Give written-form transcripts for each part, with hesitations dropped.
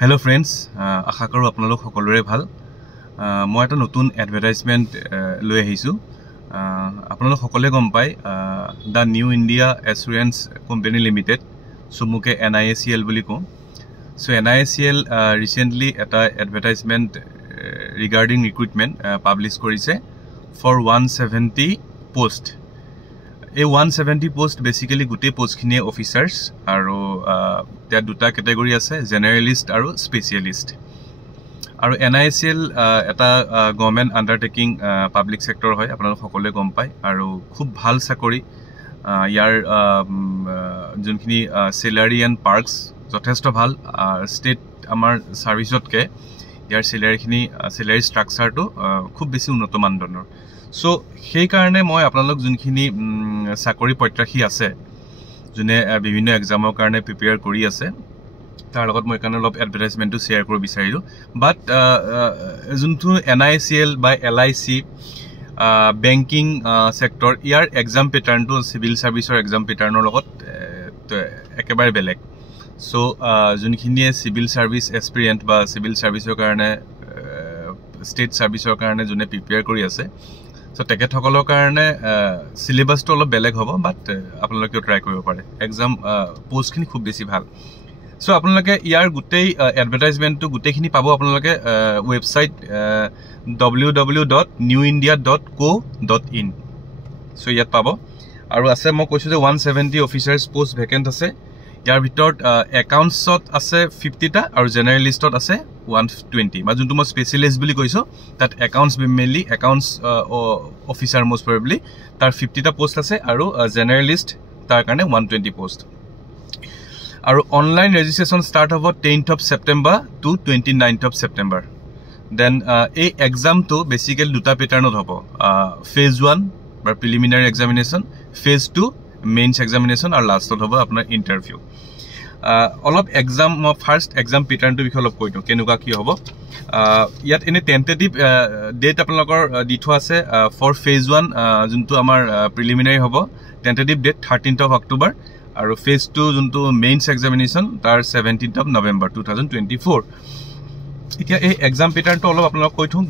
Hello friends, আশা কৰো আপোনালোক সকলোৰে ভাল। মই এটা নতুন এডভাৰটাইজমেন্ট লৈ আহিছো। আপোনালোক সকলোৱে গম পায় the new India assurance company limited সমুকে NIACL বুলি কওঁ। সো NIACL ৰিসেন্টলি এটা এডভাৰটাইজমেন্ট ৰিগাৰ্ডিং ৰিক্ৰুটমেন্ট পাবলিশ কৰিছে ফৰ 170 পোষ্ট। এই 170 পোষ্ট বেসিক্যালি গুটে পোষ্টখিনিয়ে অফিচাৰ্স আৰু त्या দুটা ক্যাটাগৰি আছে জেনাৰেলিষ্ট আৰু স্পেশালিষ্ট। আৰু NIACL এটা গভৰ্নমেন্ট আন্ডাৰটেকিং পাব্লিক সেক্টৰ হয়, আপোনালোক সকলোৱে গম পায় আৰু খুব ভাল চাকৰি। ইয়াৰ যোনখিনি স্যালাৰি এণ্ড পাৰ্কস যথেষ্ট ভাল। ষ্টেট আমাৰ সাৰ্ভিসতকে ইয়াৰ স্যালাৰি স্ট্ৰাকচাৰটো খুব বেছি উন্নত মানদণ্ডৰ। সো সেই কাৰণে মই আপোনালোক যোনখিনি চাকৰি প্ৰত্যাশী আছে যোনে বিভিন্ন এক্সামৰ কাৰণে প্ৰিপেয়াৰ কৰি আছে তাৰ লগত মই কাৰণে অলপ এডভাৰটাইজমেন্টটো শেয়াৰ কৰিব বিচাৰিলো। বাট যোনটো NIACL বা LIC বেংকিং সেক্টৰ ইয়াৰ এক্সাম প্যাটাৰ্নটো সিভিল সাৰ্ভিসৰ এক্সাম প্যাটাৰ্নৰ লগত একেবাৰে বেলেগ। সো যোনখিনিয়ে সিভিল সাৰ্ভিস এক্সপেৰিয়েন্ট বা সিভিল সাৰ্ভিসৰ কাৰণে ষ্টেট সাৰ্ভিসৰ কাৰণে যোনে প্ৰিপেয়াৰ কৰি আছে সো তেখেতসকলৰ কাৰণে সিলেবাসটো অলপ বেলেগ হ'ব। বাট আপোনালোকে ট্ৰাই কৰিব পাৰে, এক্সাম পোষ্টখিনি খুব বেছি ভাল। সো আপোনালোকে ইয়াৰ গোটেই এডভাৰটাইজমেন্টটো গোটেইখিনি পাব আপোনালোকে ওয়েবসাইট www.newindia.co.in। সো ইয়াত পাব। আৰু আছে মই কৈছো যে 170 অফিচাৰ্স পোষ্ট ভেকেন্ট আছে। ইয়াৰ ভিতৰত একাউন্টছত আছে 50টা আৰু জেনাৰেলিষ্টত আছে 120। মানে যোনটো মই স্পেশালিষ্ট বুলি কৈছো তাত accounts mainly accounts officer most probably তাৰ 50টা পোষ্ট আছে আৰু জেনাৰেলিষ্ট তাৰ কাৰণে 120 পোষ্ট। আৰু অনলাইন ৰেজিষ্ট্ৰেচন ষ্টাৰ্ট হ'ব 10th of September to 29th of September। Then এই এক্সামটো বেসিক্যালি দুটা প্যাটাৰ্নত হ'ব। ফেজ 1 বা preliminary examination, phase 2 mains examination আৰু লাষ্টত হ'ব আপোনাৰ ইন্টাৰভিউ। অলপ এক্সাম ফাৰ্স্ট এক্সাম প্যাটাৰ্নটো বিষয়ে অলপ কৈ দিওঁ কেনেকুৱা কি হ'ব। ইয়াত এনে টেন্টেটিভ ডেট আপোনালোকৰ দি থোৱা আছে ফৰ ফেজ 1 যোনটো আমাৰ প্ৰিলিমিনাৰী হ'ব tentative date 13th of October আৰু ফেজ 2 যোনটো মেইনছ এক্সামিনেশন তাৰ 17th of November 2024। এতিয়া এই এক্সাম প্যাটাৰ্নটো অলপ আপোনালোক কৈ থওঁ।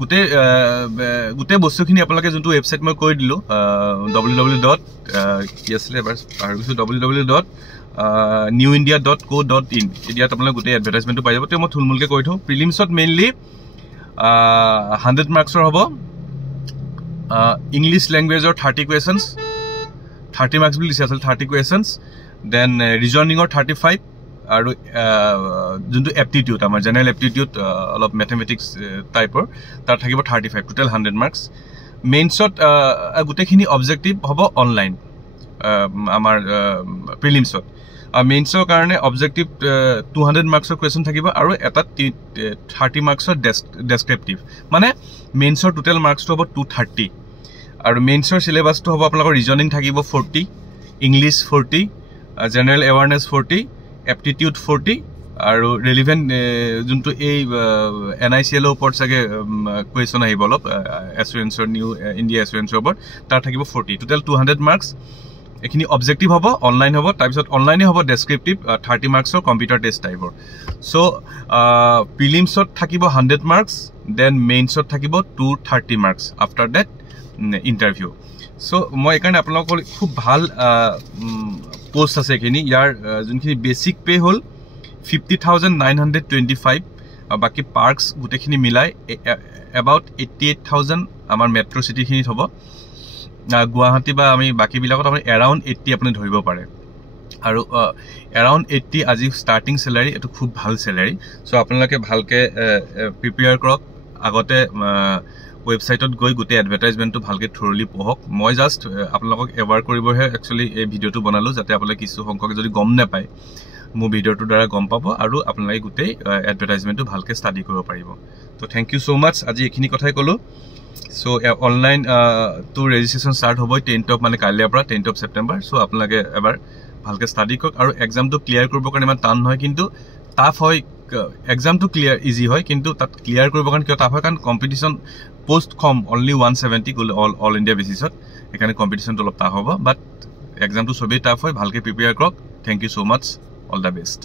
গোটেই বস্তুখিনি আপোনালোকে যোনটো ওয়েবসাইট মই কৈ দিলো www.newindia.co.in ইয়াত আপোনালোকে গোটেই এডভাৰটাইজমেন্টটো পাই যাব। তে মই থুলমুলকে কৈ থওঁ। প্ৰিলিমছত মেইনলি 100 মাৰ্কছৰ হ'ব। ইংলিশ ল্যাঙ্গুৱেজৰ 30 কোৱেশ্যনছ, 30 মাৰ্কছ বুলি দিছে আছিল 30 কোৱেশ্যনছ। দেন ৰিজনিঙৰ 35 আৰু যোনটো এপ্টিটিউড আমাৰ জেনাৰেল এপ্টিটিউড অলপ ম্যাথমেটিক্স টাইপৰ তাৰ থাকিব 35, টোটাল 100 মাৰ্কছ। মেইনছত গোটেইখিনি অবজেক্টিভ হ'ব অনলাইন আমাৰ প্ৰিলিমছত। মেইনছৰ কাৰণে অবজেক্টিভ 200 মাৰ্কছৰ কুৱেশ্যন থাকিব আৰু এটা 30 মাৰ্কছৰ ডেসক্ৰিপটিভ। মানে মেইনছৰ টোটাল মাৰ্কছটো হ'ব 230 আৰু মেইনছৰ সিলেবাসটো হ'ব আপোনালোকৰ ৰিজনিং থাকিব 40, ইংলিশ 40, জেনাৰেল এৱাৰনেছ 40, এপ্টিটিউড 40 আৰু ৰিলেভেন্ট যোনটো এই NIACL ওপৰত চাগে কুৱেশ্যন আহিব অলপ এছুৰেন্সৰ নিউ ইণ্ডিয়া এছুৰেন্সৰ ওপৰত তাৰ থাকিব 40, টোটাল 200 মাৰ্কছ। এখিনি অবজেক্টিভ হ'ব অনলাইন হ'ব, তাৰপিছত অনলাইনে হ'ব ডেসক্ৰিপটিভ 30 মাৰ্কছৰ কম্পিউটাৰ টেষ্ট টাইপৰ। সো প্ৰিলিমছত থাকিব 100 মাৰ্কছ, দেন মেইনছত থাকিব 230 marks, after that interview. So মই এইকাৰণে আপোনালোকৰ খুব ভাল পোষ্ট আছে এখিনি। ইয়াৰ যোনখিনি বেসিক পে হ'ল 50,925 বাকি পাৰ্কস গোটেইখিনি মিলাই এবাউট 88,000 আমাৰ মেট্ৰ' চিটিখিনিত হ'ব। গুৱাহাটী বা আমি বাকি বিলাকত আপুনি এৰাউণ্ড 80 আপুনি ধৰিব পাৰে। আৰু এৰাউণ্ড 80 আজি ষ্টাৰ্টিং স্যালাৰি, এটো খুব ভাল স্যালাৰি। সো আপোনালোকে ভালকে প্ৰিপেয়াৰ কৰক। আগতে ওয়েবসাইটত গৈ গোটেই এডভাৰটাইজমেন্টটো ভালকে থৰলি পঢ়ক। মই জাস্ট আপোনালোকক এৱাৰ কৰিবহে একচুয়ালি এই ভিডিঅ'টো বনালো যাতে আপোনালোকে কিছু সংখ্যক যদি গম নাপায় মোৰ ভিডিঅ'টোৰ দ্বাৰা গম পাব আৰু আপোনালোকে গোটেই এডভাৰটাইজমেন্টটো ভালকে ষ্টাডি কৰিব পাৰিব। তো থ্যাংক ইউ সো মাচ। আজি এখিনি কথাই ক'লো। সো অনলাইন তো ৰেজিষ্ট্ৰেচন ষ্টাৰ্ট হ'ব 10th of মানে কাইলৈৰ পৰা 10th of September। সো আপোনালোকে এবাৰ ভালকে ষ্টাডি কৰক আৰু এক্সামটো ক্লিয়াৰ কৰিবৰ কাৰণে ইমান টান নহয়, কিন্তু টাফ হয়। এক্সামটো ক্লিয়াৰ ইজি হয়, কিন্তু তাত ক্লিয়াৰ কৰিবৰ কাৰণে কিয় টাফ হয় কাৰণ কম্পিটিশন পোষ্ট কম, অনলি 170 অল ইণ্ডিয়া বেচিছত, সেইকাৰণে কম্পিটিশনটো অলপ টাফ হ'ব। বাট এক্সামটো সবেই টাফ হয়, ভালকে প্ৰিপেয়াৰ কৰক। Thank you so much, all the best.